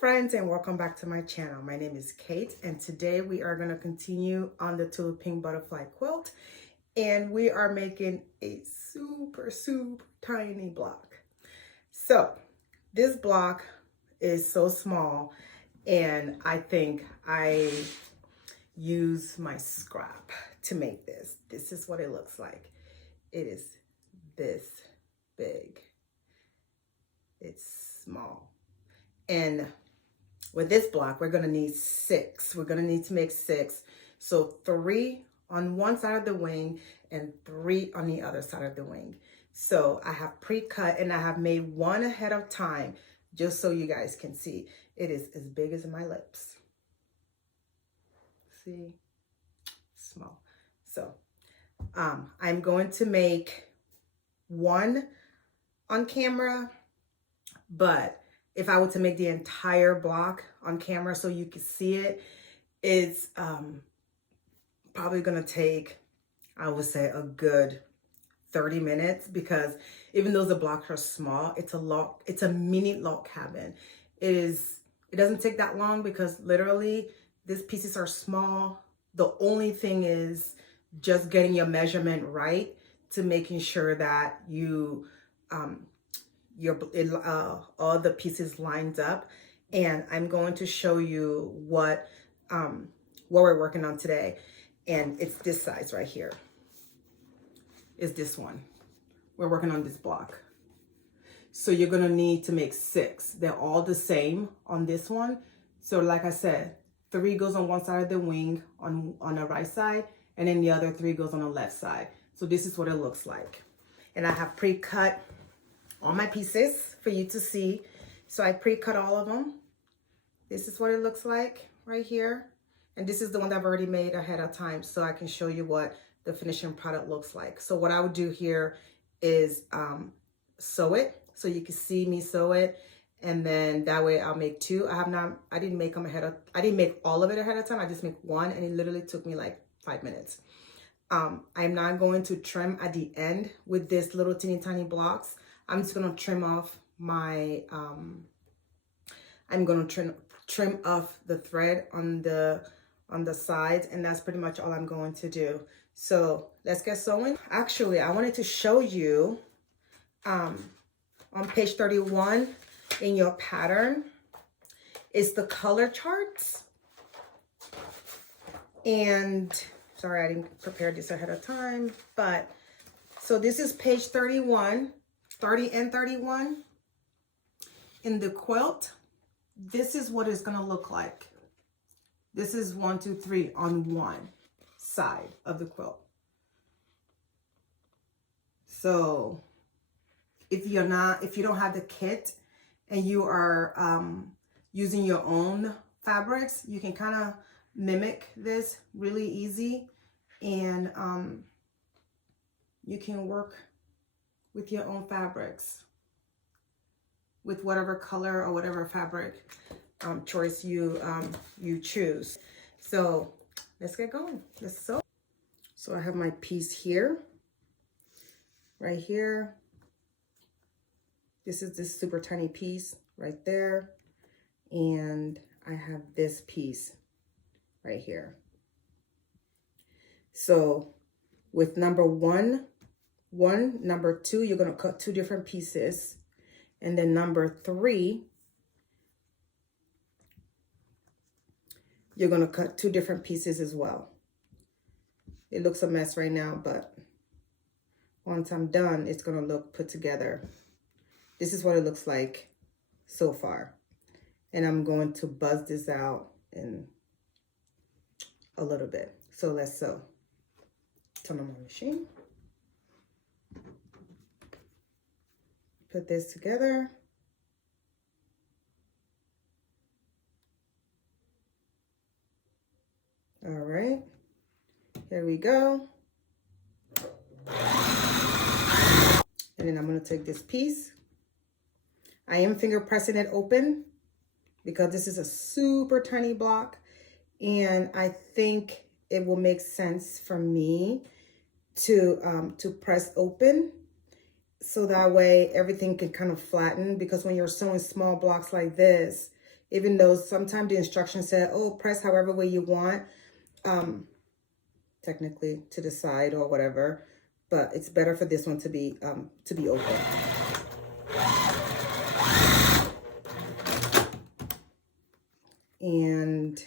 friends, and welcome back to my channel. My name is Kate, and today we are going to continue on the Tula Pink Butterfly quilt, and we are making a super tiny block. So this block is so small, and I think I use my scrap to make this. This is what it looks like. It is this big. It's small. And with this block, we're gonna need 6. We're gonna need to make 6. So 3 on one side of the wing and 3 on the other side of the wing. So I have pre-cut and I have made one ahead of time just so you guys can see. It is as big as my lips. See, small. So I'm going to make one on camera, but if I were to make the entire block on camera so you can see it, it's probably gonna take, I would say, a good 30 minutes, because even though the blocks are small, it's a mini log cabin. It doesn't take that long because literally these pieces are small. The only thing is just getting your measurement right to making sure that you all the pieces lines up. And I'm going to show you what we're working on today, and it's this size right here. Is this one. We're working on this block. So you're gonna need to make 6. They're all the same on this one. So like I said, 3 goes on one side of the wing on the right side, and then the other 3 goes on the left side. So this is what it looks like. And I have pre-cut all my pieces for you to see. So I pre-cut all of them. This is what it looks like right here. And this is the one that I've already made ahead of time, so I can show you what the finishing product looks like. So what I would do here is sew it, so you can see me sew it. And then that way I'll make 2. I didn't make all of it ahead of time. I just make 1, and it literally took me like 5 minutes. I'm not going to trim at the end with this little teeny tiny blocks. I'm just gonna trim off my, I'm gonna trim off the thread on the sides, and that's pretty much all I'm going to do. So let's get sewing. Actually, I wanted to show you on page 31 in your pattern is the color charts. And sorry, I didn't prepare this ahead of time, but so this is page 31. 30 and 31 in the quilt. This is what it's gonna look like. This is 1, 2, 3 on one side of the quilt. So if you don't have the kit and you are using your own fabrics, you can kind of mimic this really easy, and you can work with your own fabrics, with whatever color or whatever fabric choice you choose. So let's get going. Let's sew. So I have my piece here, right here. This is this super tiny piece right there, and I have this piece right here. So with number 1, number 2, you're going to cut 2 different pieces, and then number 3, you're going to cut 2 different pieces as well. It looks a mess right now, but once I'm done, it's going to look put together. This is what it looks like so far, and I'm going to buzz this out in a little bit. So let's sew. Turn on my machine. Put this together. All right, here we go. And then I'm gonna take this piece. I am finger pressing it open because this is a super tiny block, and I think it will make sense for me to press open, so that way everything can kind of flatten, because when you're sewing small blocks like this, even though sometimes the instructions say, oh, press however way you want, technically to the side or whatever, but it's better for this one to be open. And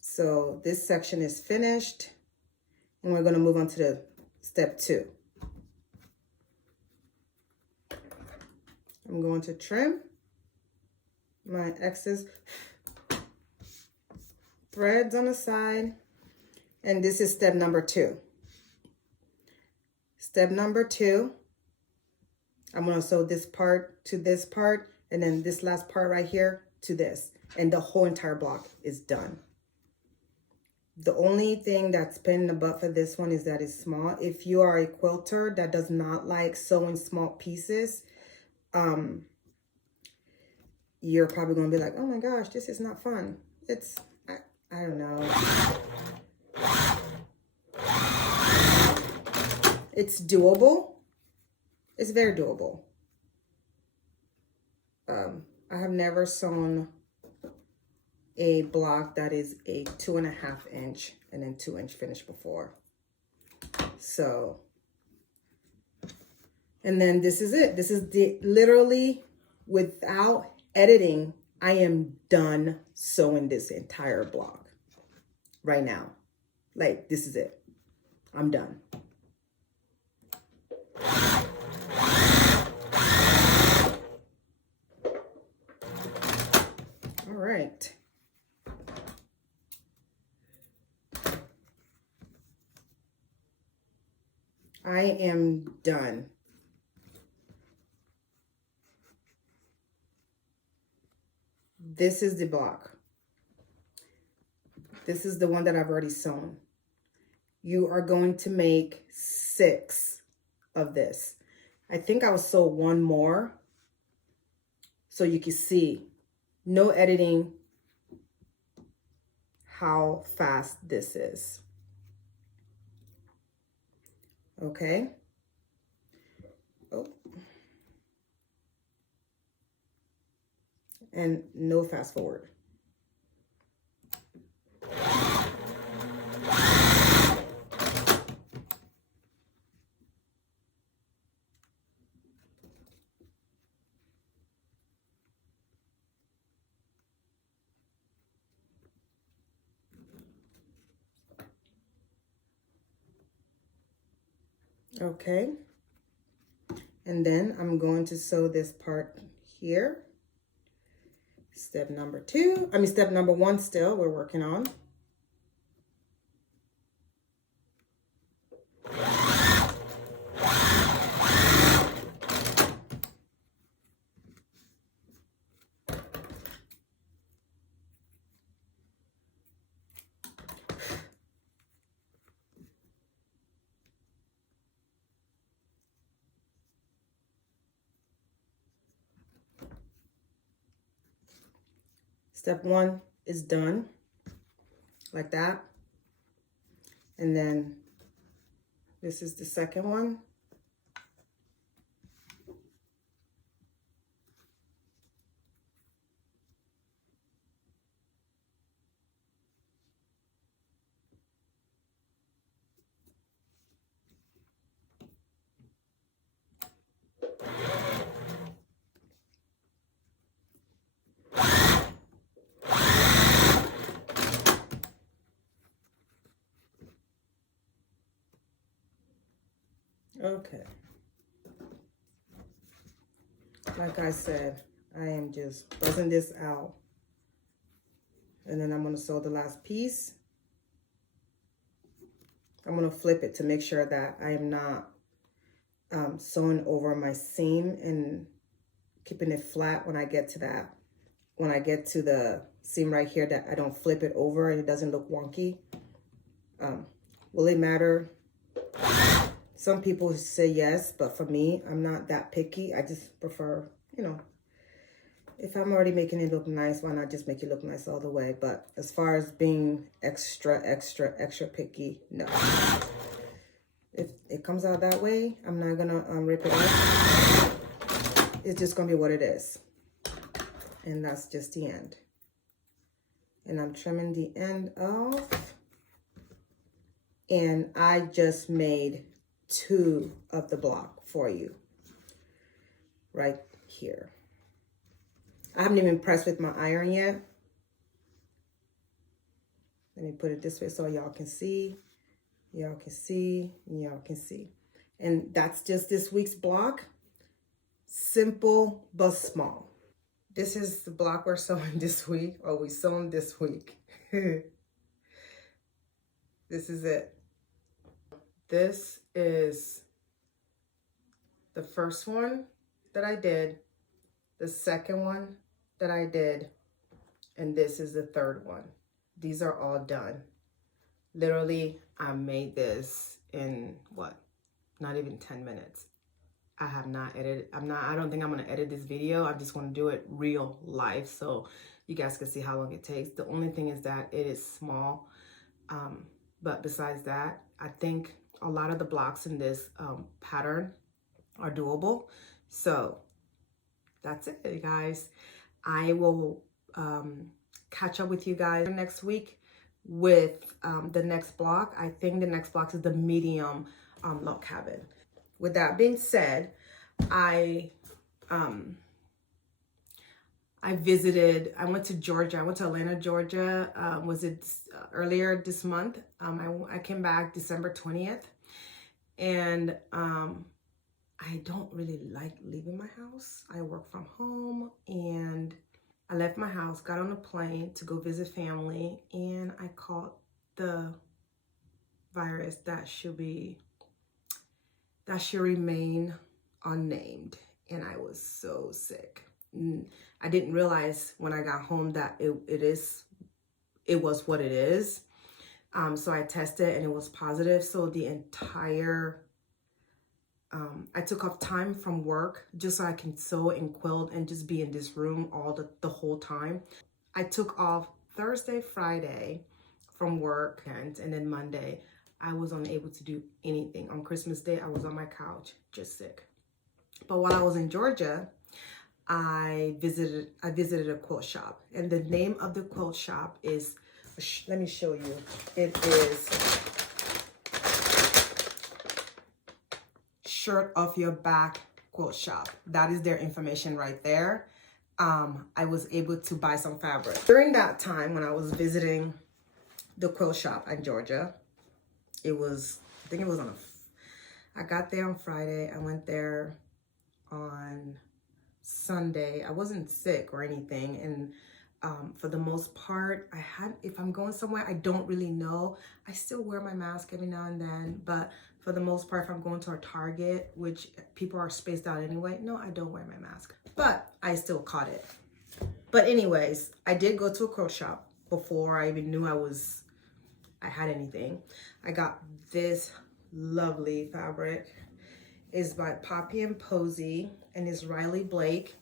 so this section is finished, and we're going to move on to the step 2. I'm going to trim my excess threads on the side, and this is step number 2. Step number 2, I'm going to sew this part to this part, and then this last part right here to this, and the whole entire block is done. The only thing that's pain in the butt for this one is that it's small. If you are a quilter that does not like sewing small pieces, you're probably going to be like, oh my gosh, this is not fun. It's, I don't know. It's doable. It's very doable. I have never sewn a block that is a 2.5 inch and then 2 inch finish before. So, and then this is it. This is literally, without editing, I am done sewing this entire block right now. Like, this is it. I'm done. All right. I am done. This is the block. This is the one that I've already sewn. You are going to make 6 of this. I think I will sew one more so you can see, no editing, how fast this is. Okay. Oh. And no fast forward. Okay, and then I'm going to sew this part here. Step number 1 still, we're working on. Step 1 is done, like that. And then this is the second one. Okay. Like I said, I am just buzzing this out. And then I'm going to sew the last piece. I'm going to flip it to make sure that I am not sewing over my seam and keeping it flat when I get to that. When I get to the seam right here, that I don't flip it over and it doesn't look wonky. Will it matter? Some people say yes, but for me, I'm not that picky. I just prefer, you know, if I'm already making it look nice, why not just make it look nice all the way? But as far as being extra picky, no. If it comes out that way, I'm not gonna rip it up. It's just gonna be what it is. And that's just the end. And I'm trimming the end off. And I just made 2 of the block for you right here. I haven't even pressed with my iron yet. Let me put it this way so y'all can see. Y'all can see, y'all can see. And that's just this week's block. Simple but small. This is the block we're sewing this week, or we sewn this week. This is it. This is the first one that I did, the second one that I did, and this is the third one. These are all done. Literally, I made this in what? Not even 10 minutes. I have not edited. I don't think I'm going to edit this video. I just want to do it real life so you guys can see how long it takes. The only thing is that it is small. But besides that, I think a lot of the blocks in this pattern are doable. So that's it, you guys. I will catch up with you guys next week with the next block. I think the next block is the medium log cabin. With that being said, I went to Georgia. I went to Atlanta, Georgia. Was it earlier this month? I came back December 20th. And I don't really like leaving my house. I work from home, and I left my house, got on a plane to go visit family, and I caught the virus that should remain unnamed. And I was so sick. I didn't realize when I got home that it was what it is. So I tested and it was positive. So the entire, I took off time from work just so I can sew and quilt and just be in this room the whole time. I took off Thursday, Friday from work, and then Monday I was unable to do anything. On Christmas Day, I was on my couch, just sick. But while I was in Georgia, I visited a quilt shop, and the name of the quilt shop is, let me show you. It is Shirt Off Your Back Quilt Shop. That is their information right there. I was able to buy some fabric. During that time when I was visiting the quilt shop in Georgia, I think it was I got there on Friday. I went there on Sunday. I wasn't sick or anything. And for the most part, if I'm going somewhere I don't really know, I still wear my mask every now and then. But for the most part, if I'm going to a Target, which people are spaced out anyway, no, I don't wear my mask. But I still caught it. But anyways, I did go to a quilt shop before I even knew I had anything. I got this lovely fabric. It's by Poppy and Posy, and it's Riley Blake.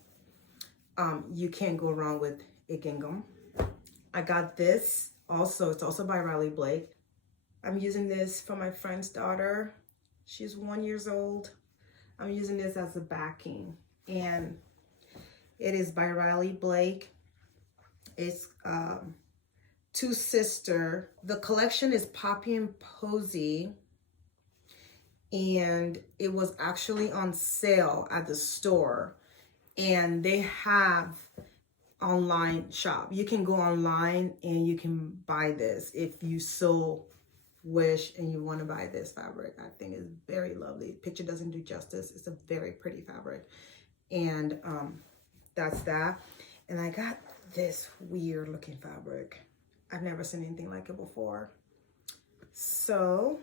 You can't go wrong with a gingham. I got this also. It's also by Riley Blake. I'm using this for my friend's daughter. She's 1 year old. I'm using this as a backing, and it is by Riley Blake. It's Two Sister. The collection is Poppy and Posy, and it was actually on sale at the store. And they have online shop. You can go online and you can buy this if you so wish and you want to buy this fabric. I think it's very lovely. Picture doesn't do justice. It's a very pretty fabric. And that's that. And I got this weird looking fabric. I've never seen anything like it before. So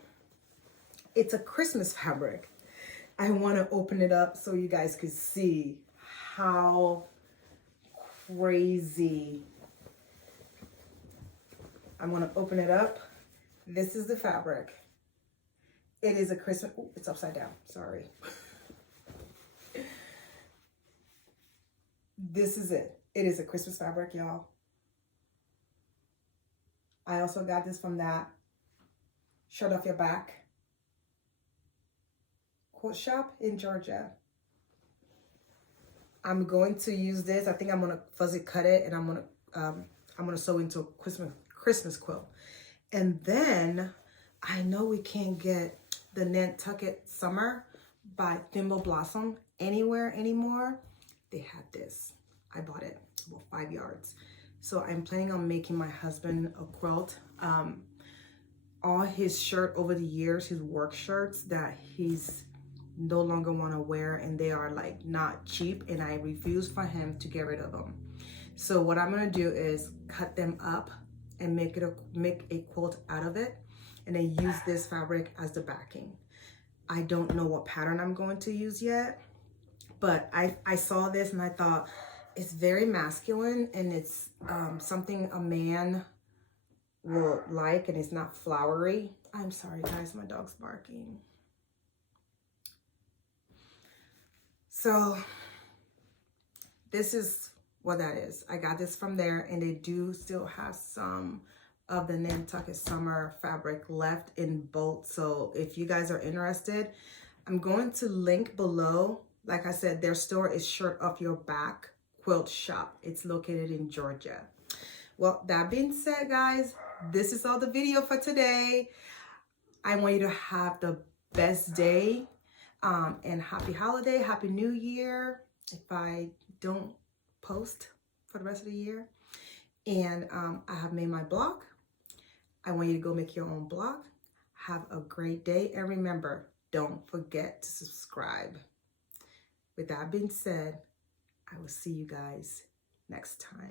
it's a Christmas fabric. I want to open it up so you guys could see how crazy. I'm going to open it up. This is the fabric. It is a Christmas, oh, it's upside down, sorry. This is it. It is a Christmas fabric, y'all. I also got this from that Shirt Off Your Back quilt shop in Georgia. I'm going to use this. I think I'm gonna fuzzy cut it, and I'm gonna sew into a Christmas quilt. And then I know we can't get the Nantucket Summer by Thimble Blossom anywhere anymore. They had this. I bought it about 5 yards. So I'm planning on making my husband a quilt. All his shirt over the years, his work shirts that he's no longer want to wear, and they are like not cheap, and I refuse for him to get rid of them. So what I'm gonna do is cut them up and make a quilt out of it, and then use this fabric as the backing. I don't know what pattern I'm going to use yet, but I saw this and I thought it's very masculine, and it's something a man will like, and it's not flowery. I'm sorry guys, my dog's barking. So this is what that is. I got this from there, and they do still have some of the Nantucket Summer fabric left in both. So if you guys are interested, I'm going to link below. Like I said, their store is Shirt Off Your Back Quilt Shop. It's located in Georgia. Well, that being said, guys, this is all the video for today. I want you to have the best day, and happy holiday, happy new year if I don't post for the rest of the year. And I have made my blog. I want you to go make your own blog. Have a great day, and remember, don't forget to subscribe. With that being said, I will see you guys next time.